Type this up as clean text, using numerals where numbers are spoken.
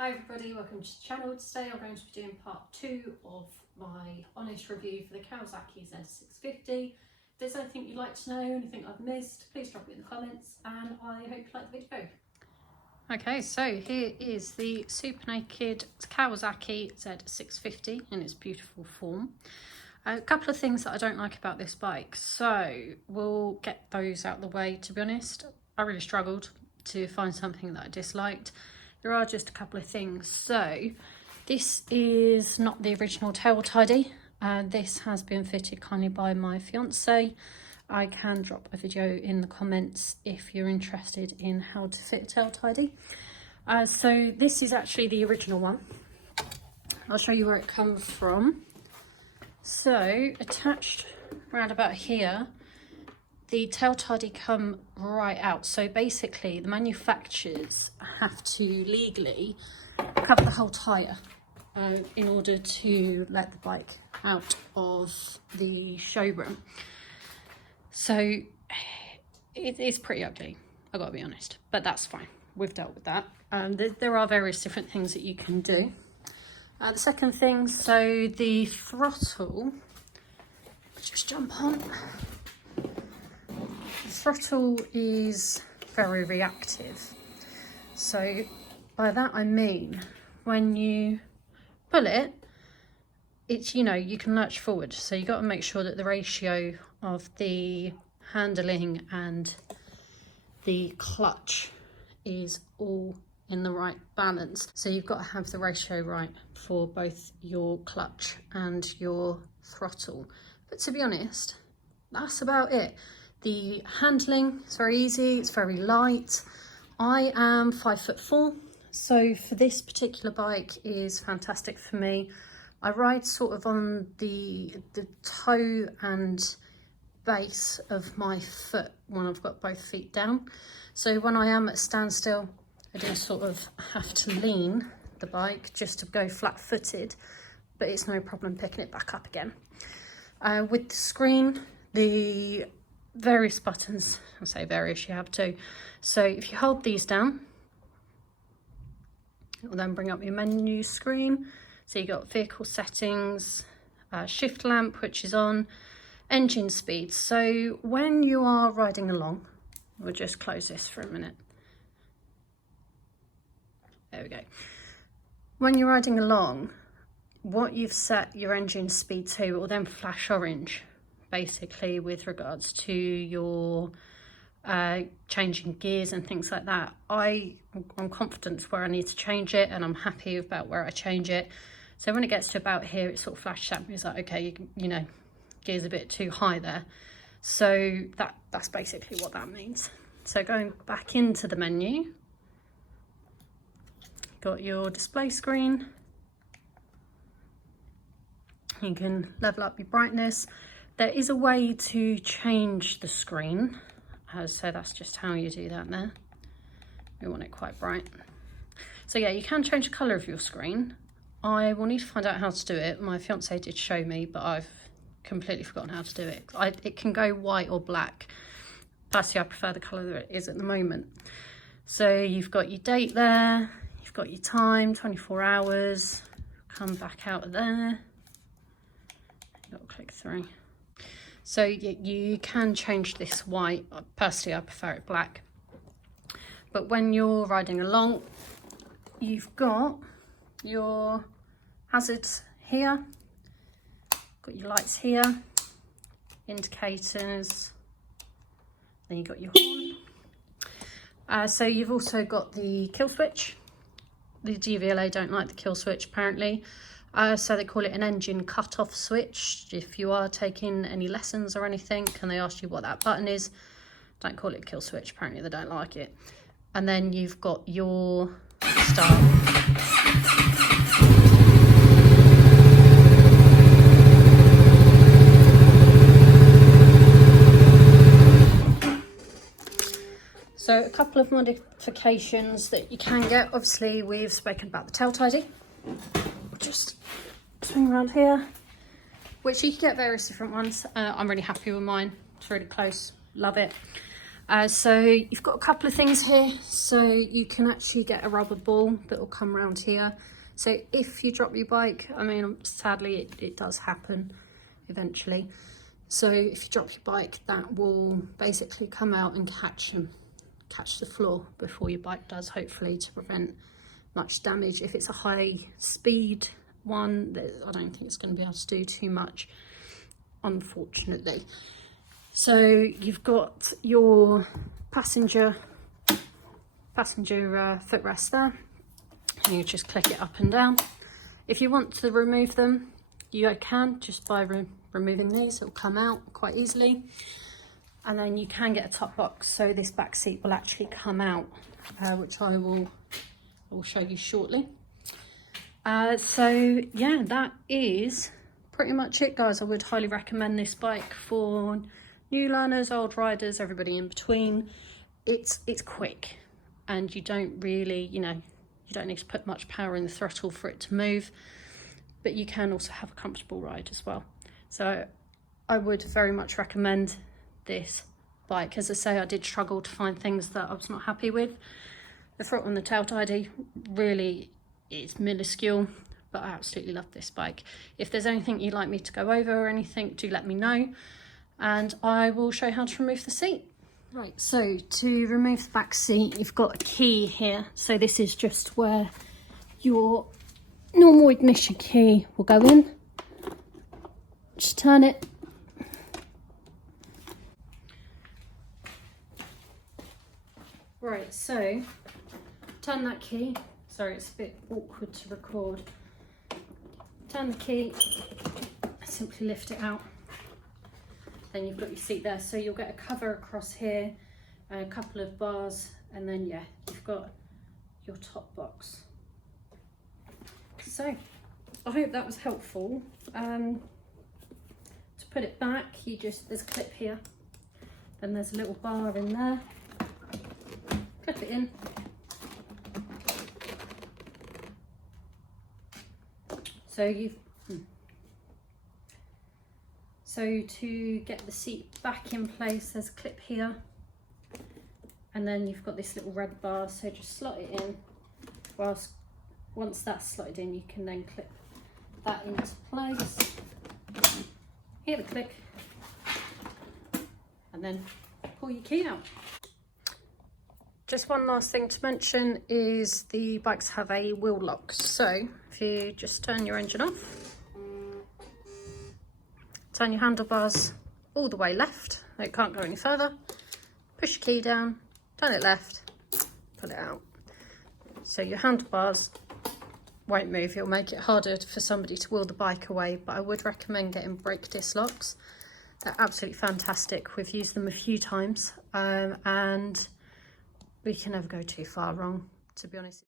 Hi everybody, welcome to the channel. Today I'm going to be doing part 2 of my honest review for the Kawasaki Z650. If there's anything you'd like to know, anything I've missed, please drop it in the comments and I hope you like the video. Okay, so here is the super naked Kawasaki Z650 in its beautiful form. A couple of things that I don't like about this bike, so we'll get those out of the way. To be honest, I really struggled to find something that I disliked. There are just a couple of things. So this is not the original tail tidy. This has been fitted kindly by my fiance. I can drop a video in the comments if you're interested in how to fit a tail tidy. So this is actually the original one. I'll show you where it comes from. So attached around about here, the tail tidy come right out. So basically the manufacturers have to legally cover the whole tyre in order to let the bike out of the showroom. So it's pretty ugly, I've got to be honest, but that's fine. We've dealt with that. There are various different things that you can do. The second thing, so the throttle, just jump on. The throttle is very reactive. So by that I mean when you pull it, it's, you know, you can lurch forward. So you got to make sure that the ratio of the handling and the clutch is all in the right balance. So you've got to have the ratio right for both your clutch and your throttle. But to be honest, that's about it. The handling is very easy, it's very light. I am 5'4", so for this particular bike is fantastic for me. I ride sort of on the toe and base of my foot when I've got both feet down. So when I am at standstill, I do sort of have to lean the bike just to go flat-footed, but it's no problem picking it back up again. With the screen, the various buttons, I say various, you have to. So if you hold these down, it will then bring up your menu screen. So you got vehicle settings, shift lamp, which is on, engine speed. So when you are riding along, we'll just close this for a minute. There we go. When you're riding along, what you've set your engine speed to will then flash orange, basically with regards to your changing gears and things like that. I'm confident where I need to change it and I'm happy about where I change it. So when it gets to about here, it sort of flashes at me. It's like, okay, you know, gear's a bit too high there. So that's basically what that means. So going back into the menu, got your display screen. You can level up your brightness. There is a way to change the screen. So that's just how you do that there. We want it quite bright. So yeah, you can change the colour of your screen. I will need to find out how to do it. My fiance did show me, but I've completely forgotten how to do it. It can go white or black. Personally, I prefer the colour that it is at the moment. So you've got your date there. You've got your time, 24 hours. Come back out of there. You've got to click through. So you can change this white. Personally, I prefer it black. But when you're riding along, you've got your hazards here, got your lights here, indicators, then you've got your horn. So you've also got the kill switch. The DVLA don't like the kill switch apparently. So they call it an engine cutoff switch. If you are taking any lessons or anything and they ask you what that button is, don't call it a kill switch, apparently they don't like it. And then you've got your start. So a couple of modifications that you can get. Obviously we've spoken about the tail tidy. Just swing around here, which you can get various different ones. I'm really happy with mine. It's really close, love it. So you've got a couple of things here. So you can actually get a rubber ball that will come around here. So if you drop your bike, I mean, sadly it does happen eventually. So if you drop your bike, that will basically come out and catch the floor before your bike does, hopefully, to prevent much damage. If it's a high speed one, I don't think it's going to be able to do too much, unfortunately. So you've got your passenger footrest there, and you just click it up and down. If you want to remove them, you can just by removing these. It'll come out quite easily, and then you can get a top box, so this back seat will actually come out, which I will show you shortly. So yeah, that is pretty much it, guys. I would highly recommend this bike for new learners, old riders, everybody in between. It's quick, and you don't really, you don't need to put much power in the throttle for it to move, but you can also have a comfortable ride as well. So I would very much recommend this bike. As I say, I did struggle to find things that I was not happy with. The throttle and the tail tidy really is minuscule, but I absolutely love this bike. If there's anything you'd like me to go over or anything, do let me know, and I will show you how to remove the seat. Right, so to remove the back seat, you've got a key here. So this is just where your normal ignition key will go in. Just turn it. Right, so turn that key. Sorry, it's a bit awkward to record. Turn the key, simply lift it out. Then you've got your seat there. So you'll get a cover across here, and a couple of bars, and then yeah, you've got your top box. So I hope that was helpful. To put it back, there's a clip here, then there's a little bar in there. Clip it in. So to get the seat back in place, there's a clip here, and then you've got this little red bar, so just slot it in. Once that's slotted in, you can then clip that into place. Hear the click, and then pull your key out. Just one last thing to mention is the bikes have a wheel lock. So if you just turn your engine off, turn your handlebars all the way left, it can't go any further, push your key down, turn it left, pull it out. So your handlebars won't move. It'll make it harder for somebody to wheel the bike away, but I would recommend getting brake disc locks. They're absolutely fantastic. We've used them a few times, and we can never go too far wrong, to be honest.